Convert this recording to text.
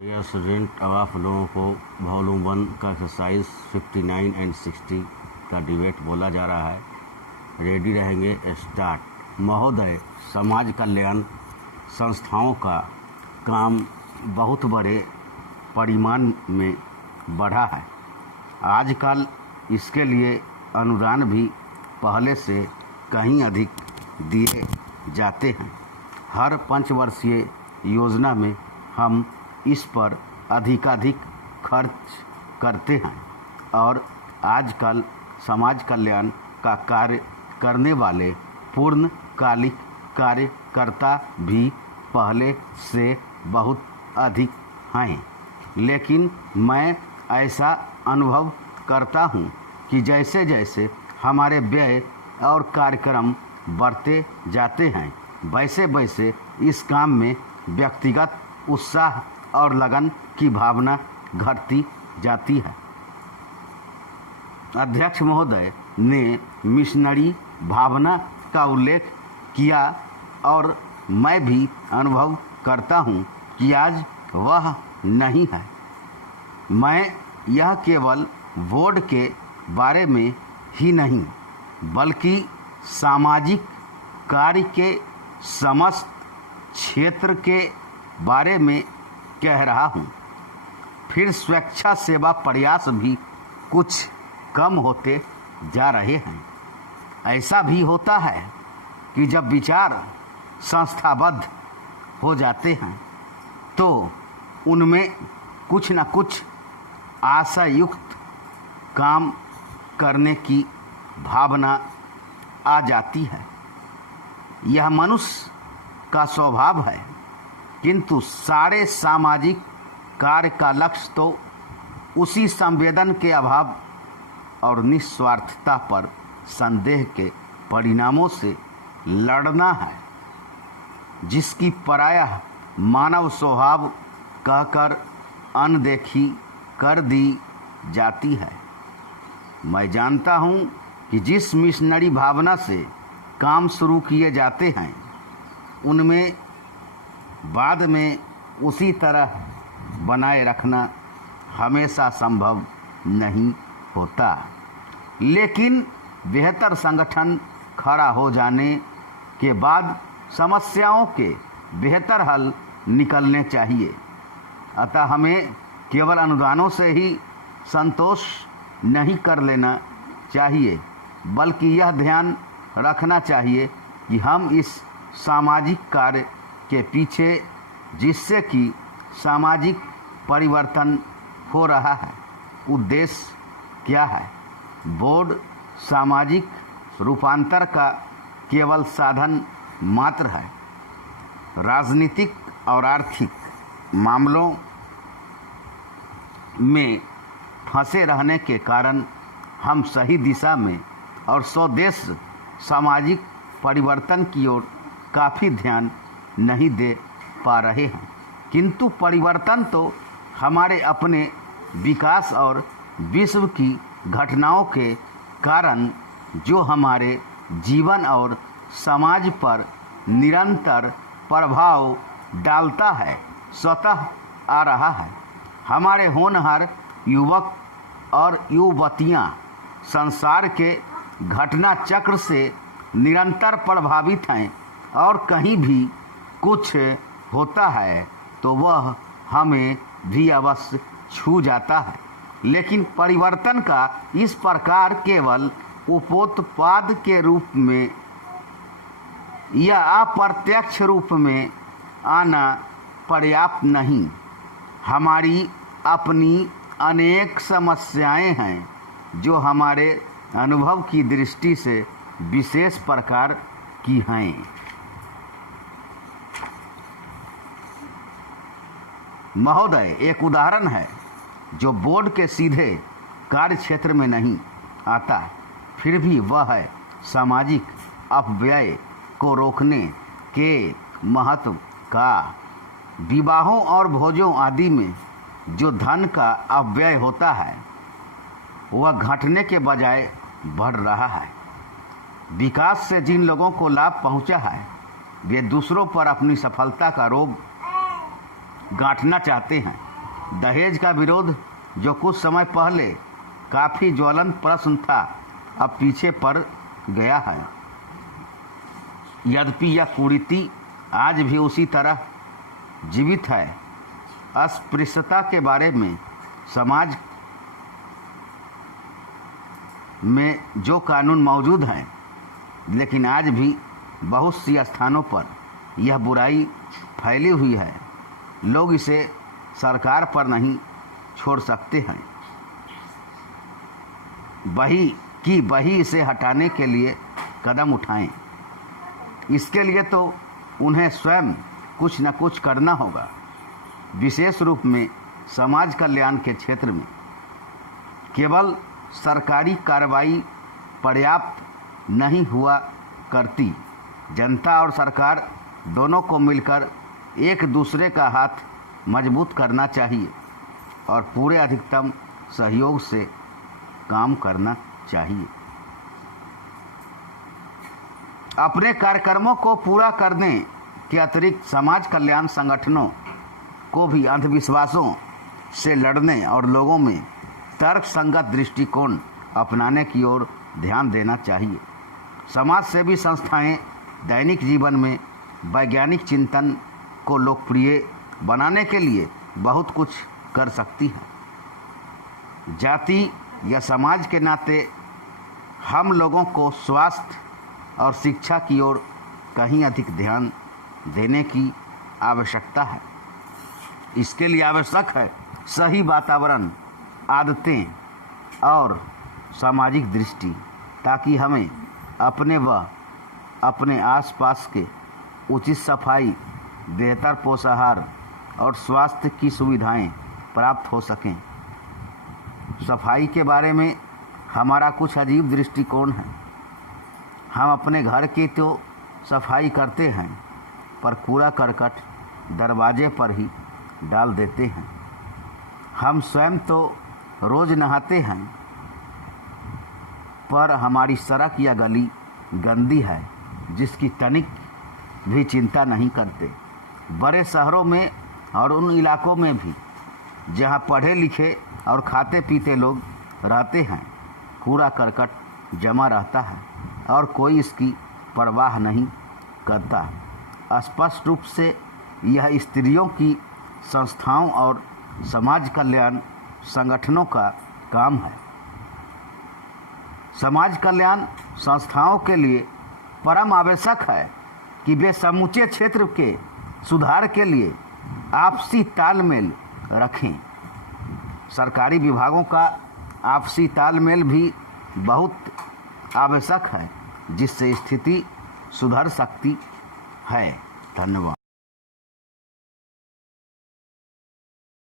यह स्टूडेंट अब आप लोगों को वॉल्यूम 1 का एक्सरसाइज 59 एंड 60 का डिबेट बोला जा रहा है। रेडी रहेंगे? स्टार्ट। महोदय, समाज कल्याण संस्थाओं का काम बहुत बड़े परिमाण में बढ़ा है। आजकल इसके लिए अनुदान भी पहले से कहीं अधिक दिए जाते हैं। हर पंचवर्षीय योजना में हम इस पर अधिकाधिक खर्च करते हैं और आजकल समाज कल्याण का कार्य करने वाले पूर्णकालिक कार्यकर्ता भी पहले से बहुत अधिक हैं। लेकिन मैं ऐसा अनुभव करता हूँ कि जैसे जैसे हमारे व्यय और कार्यक्रम बढ़ते जाते हैं, वैसे वैसे इस काम में व्यक्तिगत उत्साह और लगन की भावना घटती जाती है। अध्यक्ष महोदय ने मिशनरी भावना का उल्लेख किया और मैं भी अनुभव करता हूँ कि आज वह नहीं है। मैं यह केवल बोर्ड के बारे में ही नहीं बल्कि सामाजिक कार्य के समस्त क्षेत्र के बारे में कह रहा हूँ। फिर स्वेच्छा सेवा प्रयास भी कुछ कम होते जा रहे हैं। ऐसा भी होता है कि जब विचार संस्थाबद्ध हो जाते हैं तो उनमें कुछ न कुछ आशायुक्त काम करने की भावना आ जाती है। यह मनुष्य का स्वभाव है, किंतु सारे सामाजिक कार्य का लक्ष्य तो उसी संवेदन के अभाव और निस्वार्थता पर संदेह के परिणामों से लड़ना है, जिसकी प्रायः मानव स्वभाव कहकर अनदेखी कर दी जाती है। मैं जानता हूँ कि जिस मिशनरी भावना से काम शुरू किए जाते हैं उनमें बाद में उसी तरह बनाए रखना हमेशा संभव नहीं होता, लेकिन बेहतर संगठन खड़ा हो जाने के बाद समस्याओं के बेहतर हल निकलने चाहिए। अतः हमें केवल अनुदानों से ही संतोष नहीं कर लेना चाहिए, बल्कि यह ध्यान रखना चाहिए कि हम इस सामाजिक कार्य के पीछे जिससे कि सामाजिक परिवर्तन हो रहा है, उद्देश्य क्या है। बोर्ड सामाजिक रूपांतर का केवल साधन मात्र है। राजनीतिक और आर्थिक मामलों में फंसे रहने के कारण हम सही दिशा में और स्वदेश सामाजिक परिवर्तन की ओर काफ़ी ध्यान नहीं दे पा रहे हैं। किंतु परिवर्तन तो हमारे अपने विकास और विश्व की घटनाओं के कारण जो हमारे जीवन और समाज पर निरंतर प्रभाव डालता है, स्वतः आ रहा है। हमारे होनहार युवक और युवतियाँ संसार के घटना चक्र से निरंतर प्रभावित हैं और कहीं भी कुछ होता है तो वह हमें भी अवश्य छू जाता है। लेकिन परिवर्तन का इस प्रकार केवल उपोत्पाद के रूप में या अप्रत्यक्ष रूप में आना पर्याप्त नहीं। हमारी अपनी अनेक समस्याएं हैं जो हमारे अनुभव की दृष्टि से विशेष प्रकार की हैं। महोदय, एक उदाहरण है जो बोर्ड के सीधे कार्य क्षेत्र में नहीं आता, फिर भी वह है सामाजिक अपव्यय को रोकने के महत्व का। विवाहों और भोजों आदि में जो धन का अपव्यय होता है वह घटने के बजाय बढ़ रहा है। विकास से जिन लोगों को लाभ पहुंचा है वे दूसरों पर अपनी सफलता का रोब गांठना चाहते हैं, दहेज का विरोध जो कुछ समय पहले काफी ज्वलंत प्रश्न था, अब पीछे पड़ गया है। यद्यपि यह कुरीति आज भी उसी तरह जीवित है। अस्पृश्यता के बारे में समाज में जो कानून मौजूद हैं, लेकिन आज भी बहुत सी स्थानों पर यह बुराई फैली हुई है। लोग इसे सरकार पर नहीं छोड़ सकते हैं, वही इसे हटाने के लिए कदम उठाएं। इसके लिए तो उन्हें स्वयं कुछ न कुछ करना होगा। विशेष रूप में समाज कल्याण के क्षेत्र में केवल सरकारी कार्रवाई पर्याप्त नहीं हुआ करती। जनता और सरकार दोनों को मिलकर एक दूसरे का हाथ मजबूत करना चाहिए और पूरे अधिकतम सहयोग से काम करना चाहिए। अपने कार्यक्रमों को पूरा करने के अतिरिक्त समाज कल्याण संगठनों को भी अंधविश्वासों से लड़ने और लोगों में तर्क संगत दृष्टिकोण अपनाने की ओर ध्यान देना चाहिए। समाज सेवी संस्थाएं दैनिक जीवन में वैज्ञानिक चिंतन को लोकप्रिय बनाने के लिए बहुत कुछ कर सकती हैं। जाति या समाज के नाते हम लोगों को स्वास्थ्य और शिक्षा की ओर कहीं अधिक ध्यान देने की आवश्यकता है। इसके लिए आवश्यक है सही वातावरण, आदतें और सामाजिक दृष्टि, ताकि हमें अपने व अपने आसपास के उचित सफाई, बेहतर पोषाहार और स्वास्थ्य की सुविधाएं प्राप्त हो सकें। सफाई के बारे में हमारा कुछ अजीब दृष्टिकोण है। हम अपने घर की तो सफाई करते हैं, पर कूड़ा करकट दरवाजे पर ही डाल देते हैं। हम स्वयं तो रोज़ नहाते हैं, पर हमारी सड़क या गली गंदी है जिसकी तनिक भी चिंता नहीं करते। बड़े शहरों में और उन इलाकों में भी जहां पढ़े लिखे और खाते पीते लोग रहते हैं, कूड़ा करकट जमा रहता है और कोई इसकी परवाह नहीं करता। स्पष्ट रूप से यह स्त्रियों की संस्थाओं और समाज कल्याण संगठनों का काम है। समाज कल्याण संस्थाओं के लिए परम आवश्यक है कि वे समूचे क्षेत्र के सुधार के लिए आपसी तालमेल रखें। सरकारी विभागों का आपसी तालमेल भी बहुत आवश्यक है, जिससे स्थिति सुधर सकती है। धन्यवाद।